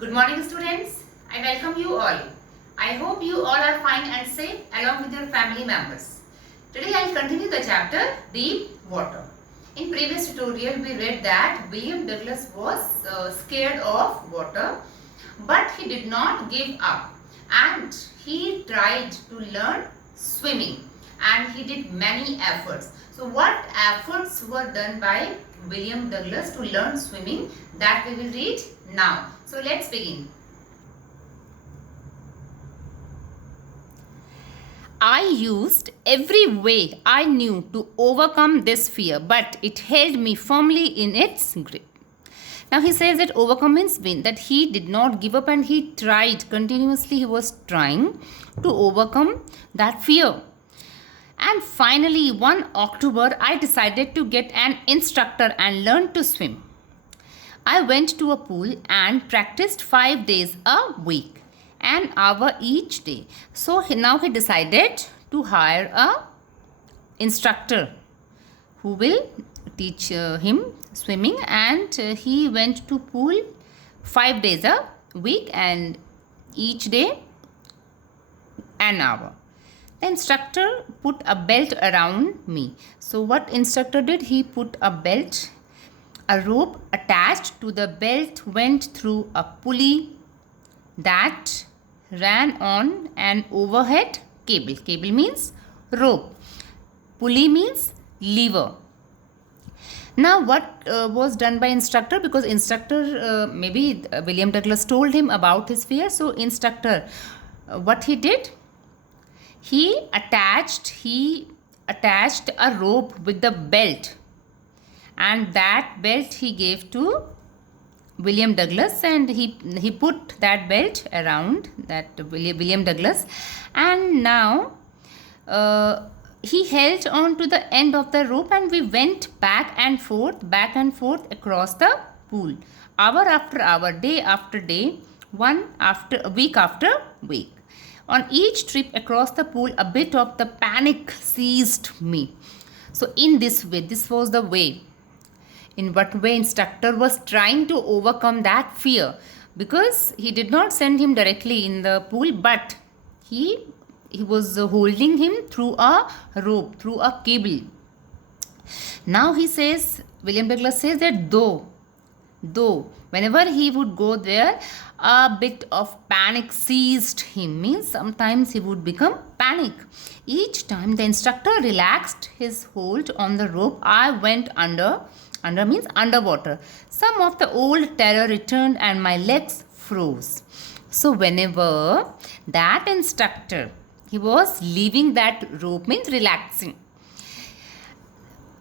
Good morning, students. I welcome you all. I hope you all are fine and safe along with your family members. Today I will continue the chapter Deep Water. In previous tutorial we read that William Douglas was scared of water, but he did not give up and he tried to learn swimming and he did many efforts. So what efforts were done by William Douglas to learn swimming, that we will read now. So let's begin. I used every way I knew to overcome this fear, but it held me firmly in its grip. Now he says that overcome means win, that he did not give up and he tried continuously. He was trying to overcome that fear. And finally, one October, I decided to get an instructor and learn to swim. I went to a pool and practiced 5 days a week, an hour each day. So now he decided to hire a instructor who will teach him swimming, and he went to pool 5 days a week and each day an hour. The instructor put a belt around me. So what instructor did? He put a belt. A rope attached to the belt went through a pulley that ran on an overhead cable. Cable means rope. Pulley means lever. Now what was done by instructor? Because instructor, maybe William Douglas told him about his fear. So instructor, what he did? He attached a rope with the belt, and that belt he gave to William Douglas, and he put that belt around that William Douglas, and now he held on to the end of the rope, and we went back and forth across the pool, hour after hour, day after day, week after week. On each trip across the pool, a bit of the panic seized me. So in this way, this was the way. In what way instructor was trying to overcome that fear, because he did not send him directly in the pool, but he was holding him through a rope, through a cable. Now he says, William Douglas says that though whenever he would go there, a bit of panic seized him, means sometimes he would become panic. Each time the instructor relaxed his hold on the rope, I went under means underwater. Some of the old terror returned and my legs froze. So whenever that instructor, he was leaving that rope, means relaxing,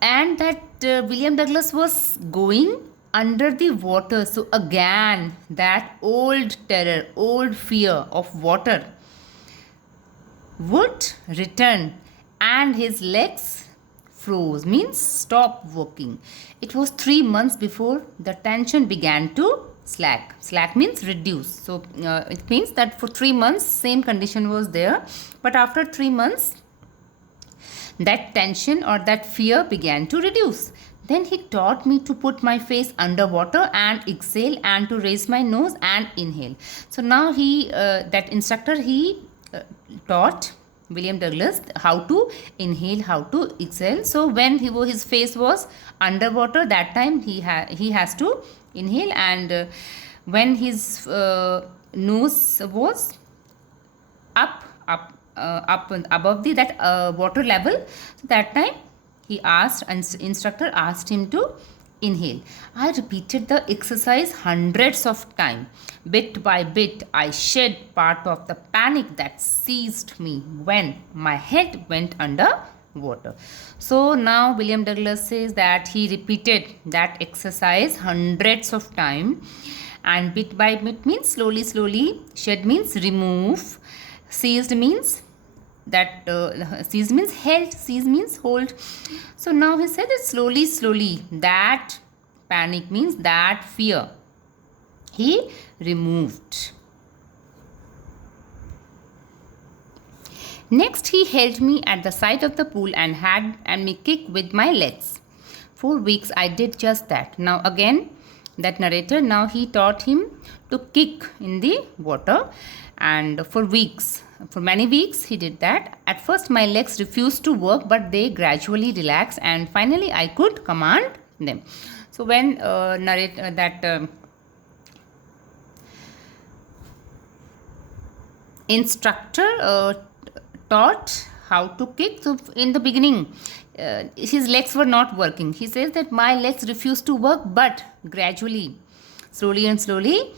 and that William Douglas was going under the water, so again that old terror, old fear of water would return and his legs froze, means stop working. It was 3 months before the tension began to slack means reduce. So it means that for 3 months same condition was there, but after 3 months that tension or that fear began to reduce. Then he taught me to put my face underwater and exhale, and to raise my nose and inhale. So now that instructor, he taught William Douglas how to inhale, how to exhale. So when his face was underwater, that time he has to inhale, and when his nose was up and above that water level, so that time instructor asked him to inhale. I repeated the exercise hundreds of times. Bit by bit, I shed part of the panic that seized me when my head went under water. So now William Douglas says that he repeated that exercise hundreds of times, and bit by bit means slowly, shed means remove, seized means that seize means held, seize means hold. So now he said that slowly that panic means that fear he removed. Next he held me at the side of the pool and me kick with my legs. 4 weeks I did just that. Now again that narrator, now he taught him to kick in the water, and for many weeks he did that. At first my legs refused to work, but they gradually relaxed, and finally I could command them. So when instructor taught how to kick, so in the beginning his legs were not working. He says that my legs refused to work, but gradually, slowly and slowly,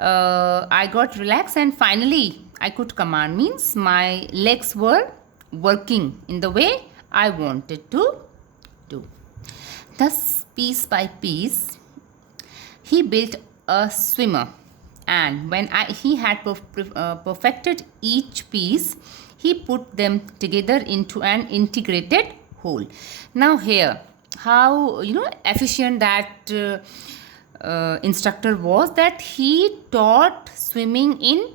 I got relaxed, and finally I could command, means my legs were working in the way I wanted to do. Thus, piece by piece, he built a swimmer, and when he had perfected each piece, he put them together into an integrated whole. Now here, how efficient that instructor was, that he taught swimming in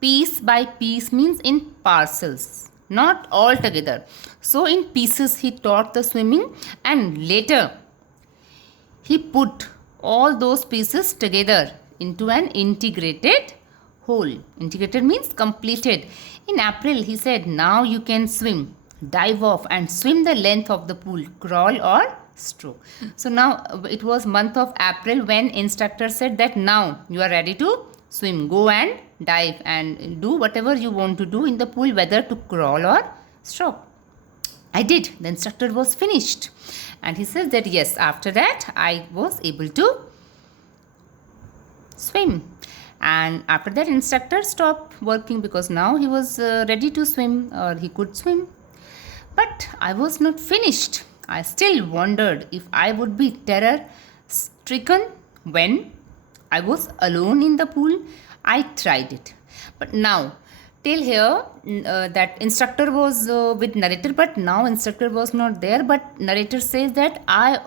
piece by piece, means in parcels, not all together. So in pieces he taught the swimming, and later he put all those pieces together into an integrated whole. Integrated means completed. In April, he said, now you can swim. Dive off and swim the length of the pool, crawl or stroke. So now it was month of April when instructor said that now you are ready to swim. Go and dive and do whatever you want to do in the pool, whether to crawl or stroke. I did. The instructor was finished. And he says that yes, after that I was able to swim. And after that instructor stopped working, because now he was ready to swim, or he could swim. But I was not finished. I still wondered if I would be terror stricken when I was alone in the pool. I tried it. But now, till here, that instructor was with narrator, but now instructor was not there. But narrator says that I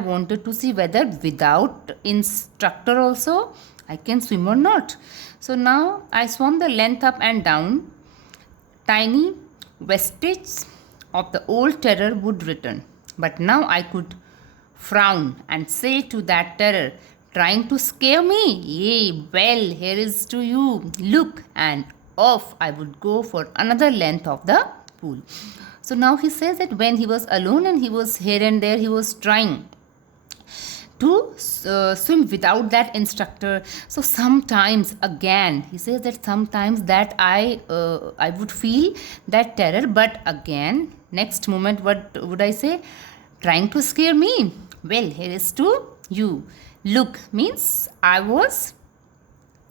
wanted to see whether without instructor also I can swim or not. So now I swam the length up and down. Tiny vestiges of the old terror would return. But now I could frown and say to that terror, trying to scare me, yea, well, here is to you, look, and off I would go for another length of the pool. So now he says that when he was alone and he was here and there, he was trying to swim without that instructor. So sometimes again, he says that sometimes that I would feel that terror, but again, next moment, what would I say? Trying to scare me. Well, here is to you. Look, means I was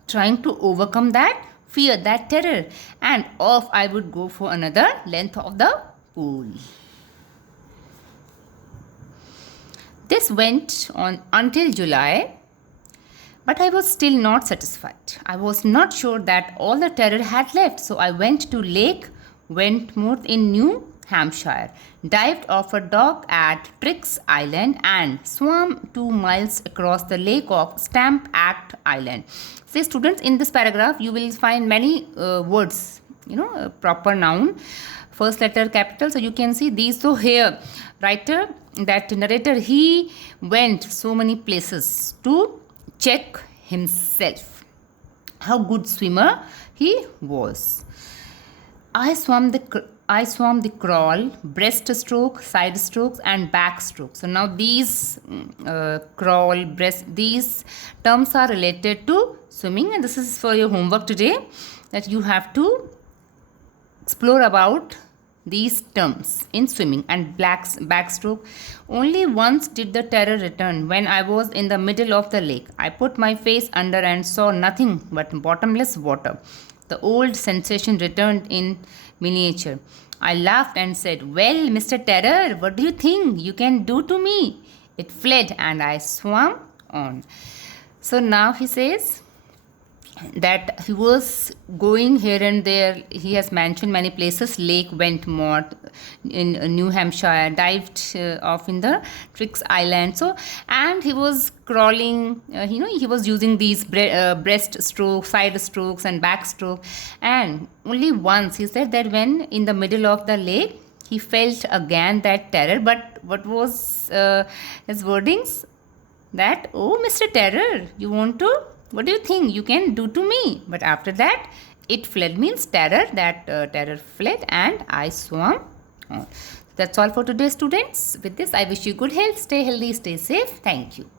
trying to overcome that fear, that terror, and off I would go for another length of the pool. This went on until July, but I was still not satisfied. I was not sure that all the terror had left, so I went to Lake Wentworth in New Hampshire, dived off a dock at Trix Island, and swam 2 miles across the lake of Stamp Act Island. Say, students, in this paragraph you will find many words, a proper noun, first letter capital. So you can see these. So here, that narrator, he went so many places to check himself, how good swimmer he was. I swam the crawl, breaststroke, side strokes, and backstroke. So now these crawl, breast, these terms are related to swimming, and this is for your homework today, that you have to explore about these terms in swimming. And backstroke, only once did the terror return, when I was in the middle of the lake. I put my face under and saw nothing but bottomless water. The old sensation returned in miniature. I laughed and said, well, Mr. Terror, what do you think you can do to me? It fled and I swam on. So now he says that he was going here and there. He has mentioned many places: Lake Wentworth in New Hampshire, dived off in the Trix Island. So, and he was crawling, he was using these breast strokes, side strokes, and backstroke. And only once he said that when in the middle of the lake, he felt again that terror. But what was his wordings? that, oh, Mr. Terror, you want to, what do you think you can do to me? But after that, it fled means terror, that terror fled and I swam on. That's all for today, students. With this, I wish you good health, stay healthy, stay safe. Thank you.